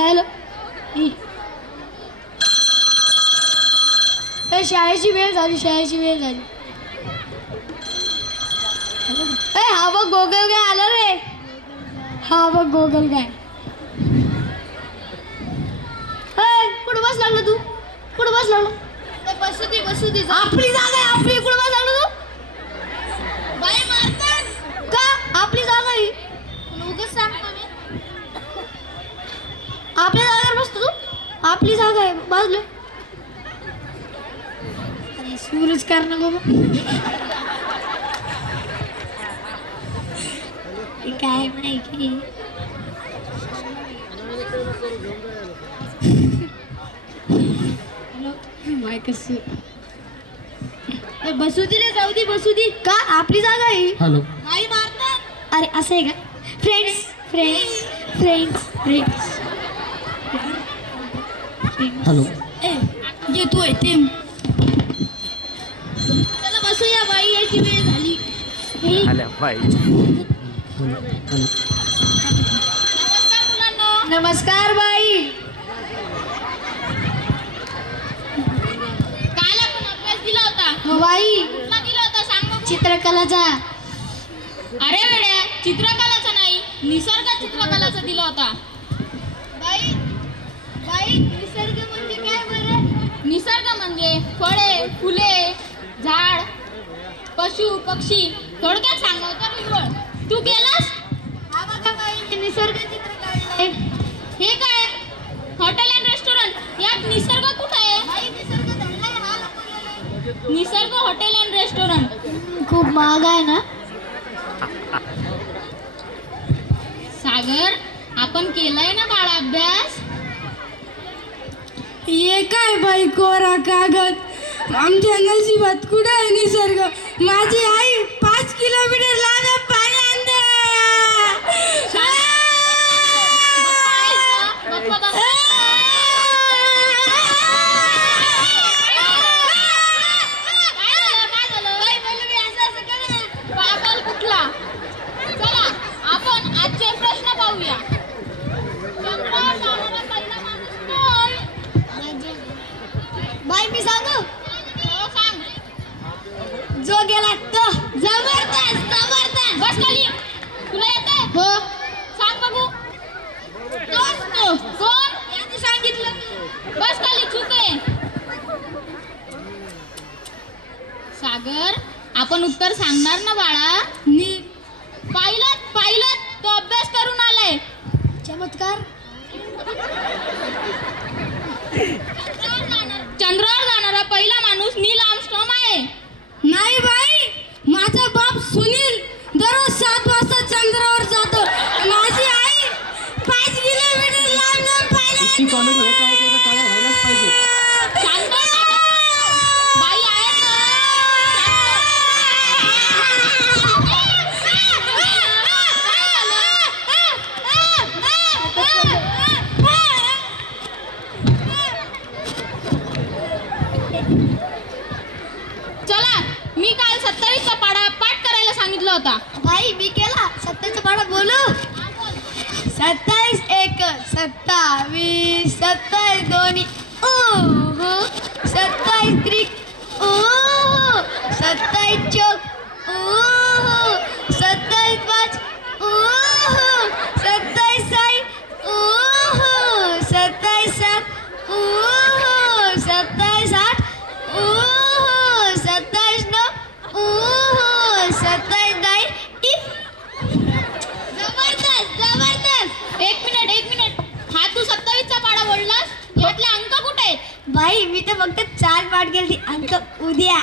Hello शाळेची वेळ झाली शाळेची वेळ झाली हा बघ गोगल काय आला रे हा बघ गोगल काय कुठं बस लागलं तू कुठं बस लागलं बसू दे आपली जागा आहे आपली कुठं बस लागलं तू बाई मारतात का आपली जागा आहे उगाच सांगतो मी आपल्या जागेवर बसतो तू आपली जागा आहे बाजूला अरे सूरज कर ना बाबा काय माहिती बसू दे रे जाऊ दे बसू दे का आपली जागा आहे हॅलो नाही मारतात अरे असं आहे का friends friends friends friends hello ये तू येते चला बसूया बाई याची वेळ झाली नमस्कार मुलांनो नमस्कार बाई काल आपण अभ्यास दिला होता हो बाई कुठला दिला होता सांग बघू चित्रकलाचा अरे वेड्या चित्रकलाचा नाही निसर्ग चित्रकलाचा दिला होता बाई बाई निसर्ग म्हणजे काय बरं निसर्ग म्हणजे फळे फुले झाड पशु पक्षी थोडक्यात सांगतो निवड तू गेलास हा बघा बाई निसर्ग चित्र काढलंय हे काय हॉटेल अँड रेस्टॉरंट यात निसर्ग कुठे आहे बाई निसर्ग धरलाय हा लपवलेला निसर्ग हॉटेल अँड रेस्टॉरंट खूप महाग आहे ना सागर आपण केलाय ना बाळा अभ्यास ये काय बाई कोरा कागद आमच्या नशिबात कुठे आहे निसर्ग माझी आई 5 किलोमीटर लांब पाणी आणते कुठला चला आपण आजचे प्रश्न पाहूया बाई मी सांगू सांग जो गेला तो जबरदस्त जबरदस्त बस खाली तुला येते हो सांग बघू कोण यांनी सांगितलं बस खाली चूक आहे सागर आपण उत्तर सांगणार ना बाळा पाहिलं तो अभ्यास करून आलाय चमत्कार चंद्रावर जाणारा पहिला माणूस नील आर्मस्ट्रॉंग आहे नाही बाई माझा बाप सुनील दररोज 7 वाजता चंद्रावर जातो माझी आई 5 किलोमीटर लांब किती कॉमेडी होत आहे ते टाळ्या व्हायलाच पाहिजे शांत बाई आहे चला मी काल 27चा पाठ करायला सांगितलं होता भाई मी केला 27चा पाढा बोलू 27 एक 27 27 दोन्ही 27 त्रिक 27 चौक 27 पाच 27 साई 27 सात 27 आठ 27 नऊ 27 नाही जबरदस्त एक मिनिट हा तू 27चा पाढा बोललास यातले अंक कुठे आहेत भाई मी तर फक्त 4 पाठ केली अंक उद्या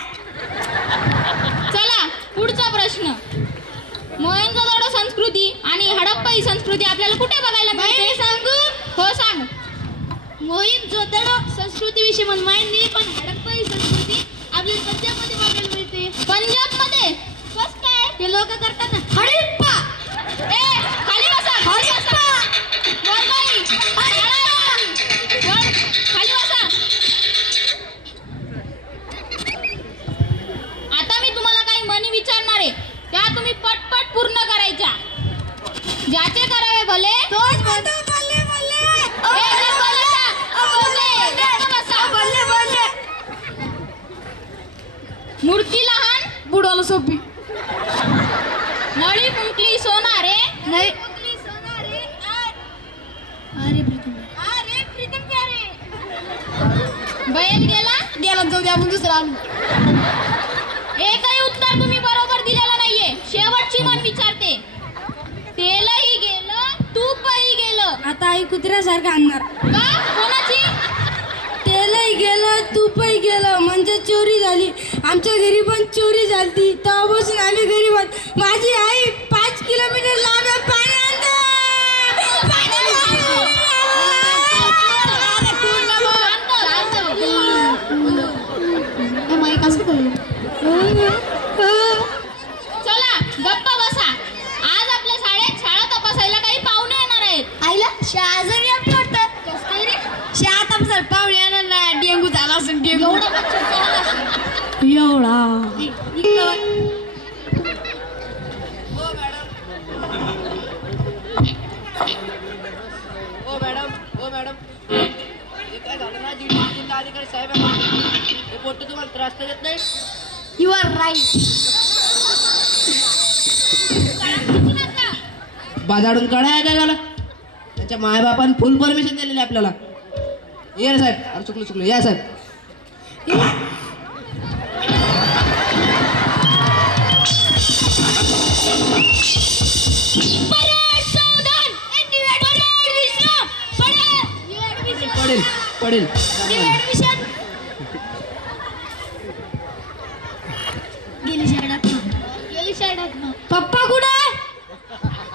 चला पुढचा प्रश्न मोहेंजोदडो संस्कृती आणि हडप्पा संस्कृती आपल्याला कुठे बघायला मिळते सांगू हो सांग मोहेंजोदडो संस्कृतीविषयी मन माहिती पण हडप्पा संस्कृती आपल्याला पंजाबमध्ये बघायला मिळते पंजाबमध्ये कसं काय ते लोक करतात ना हडप्पा खाली बसा खाली बसा आता मी तुम्हाला काही म्हणी विचारणार आहे त्या तुम्ही पटपट पूर्ण करायच्या ज्याचे करावे भले तोच म्हणतो भले मूर्ती लहान बुडवायला सोपी. नळी फुंकली सोनारे नाही. बैल गेला गेला जाऊ दे आपण दुसरा आणू. एकही उत्तर तुम्ही बरोबर दिलेलं नाहीये. शेवटची मन विचारते. तेलही गेलं तूपही गेलं. आता आई कुत्र्यासारखं आणणार. का कोणाची? तेलही गेलं तूपही गेलं म्हणजे चोरी झाली. आमच्या घरी पण चोरी झाली. तेव्हापासून आम्ही गरीब आहोत. माझी आई 5 किलोमीटर लांब आहे, पाणी आणते. चला गप्पा बसा. आज आपल्या शाळा तपासायला काही पाहुणे येणार आहेत. आईला शाळा जरी आपली वाटतं शाळा तपासायला पाहुणे येणार नाही. डेंगू झाला असेल. डेंगू एवढा मच्छर चावला असेल. एवढा ओ मॅडम हे काय झालं ना जिल्हाधिकारी साहेब हे पोट तुम्हाला त्रास तर देत नाही. You R right. बाजाडून काढा आहे काय झालं. त्याच्या मायबापान फुल परमिशन दिलेली आपल्याला. ये रे साहेब. अरे चुकलं या साहेब. पडेल गेली शाळेत. पप्पा कुठे?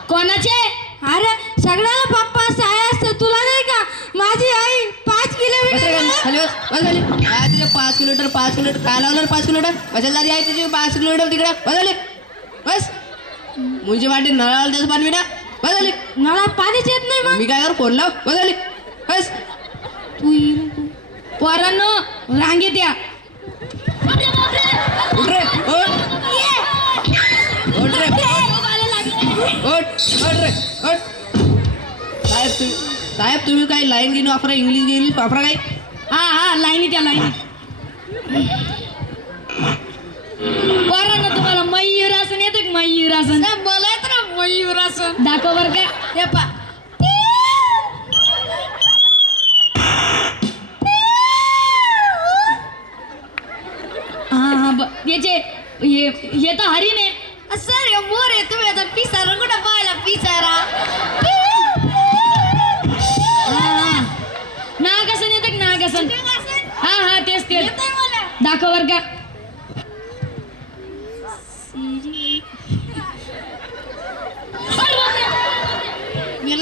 कोणाचे? अरे सगळ्याला पप्पा साय असतं. तुला नाही का? माझी आई 5 किलोमीटर. तुझे 5 किलोमीटर काय लावणार 5 किलोमीटर कशाला झाली आहे तुझी 5 किलोमीटर तिकडे बदलली बस. मुंजी वाटी नळाला त्याचं पाणी मिळा बदलली. मला पाणीच येत नाही. मग मी काय करू फोन लाव बदलली बस. पोरांनो रांगेत या. उठ रे उठ रे साहेब तुम्ही काय लाईन गिन वापरा इंग्लिश वापरा काय. हा लाईनीत या लाईनीत. पोरांनो तुम्हाला मयूरासन येतं का? मयूरासन मला येतं ना. मयूरासन दाखव बरं का. हे पा याचे हे तर हरिण आहे सर. हे मोर आहे. तुम्ही आता पिसारा कुठं पाहिला? पिसारा नागासन येतं का? नागासन हा तेच दाखव बर का.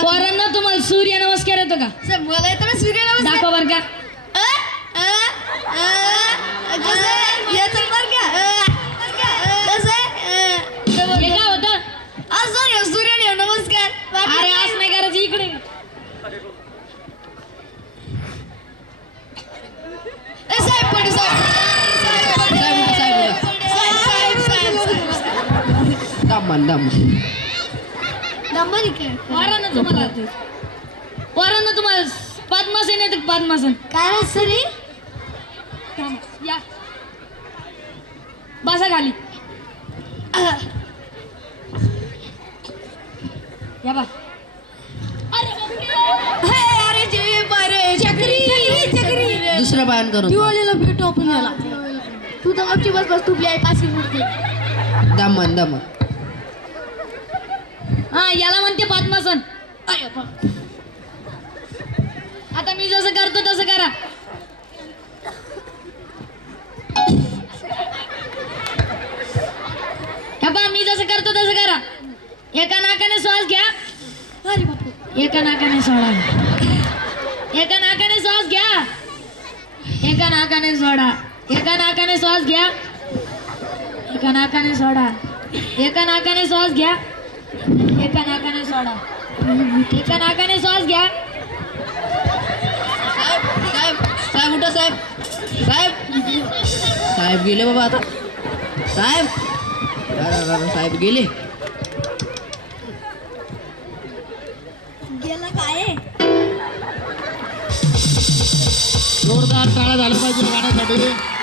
पोरांना तुम्हाला सूर्य नमस्कार येतो का? सर मला येतो ना सूर्य नमस्कार. दाखव बर का. हे काय होतं? सूर्य नमस्कार. अरे आज नाही करायचं इकडे. साहेब पडू पोरांना तुम्हाला पद्मासन येतं. पद्मासन काय सर? या बसा खाली. या बा. अरे चक्री दुसरं बयान करून दिवाळीला भेटू आपण. याला तू तर आमची बस तू आहे 5 किलोमीटर. दमन हा याला म्हणते पद्मासन. आता मी जसं करतो तसं करा. मी जसं करतो तसं करा. एका नाकाने श्वास घ्या. अरे बापू. एका नाकाने सोडा. एका नाकाने श्वास घ्या. एका नाकाने सोडा. एका नाकाने श्वास घ्या. एका नाकाने सोडा. एका नाकाने श्वास घ्या. एका नाकाने सोडा. एका नाकाने श्वास घ्या. साहेब उठा साहेब गेले बाबा आता. साहेब गेले. गेला काय? जोरदार टाळ्या झाल्या पाहिजे गाण्यासाठी.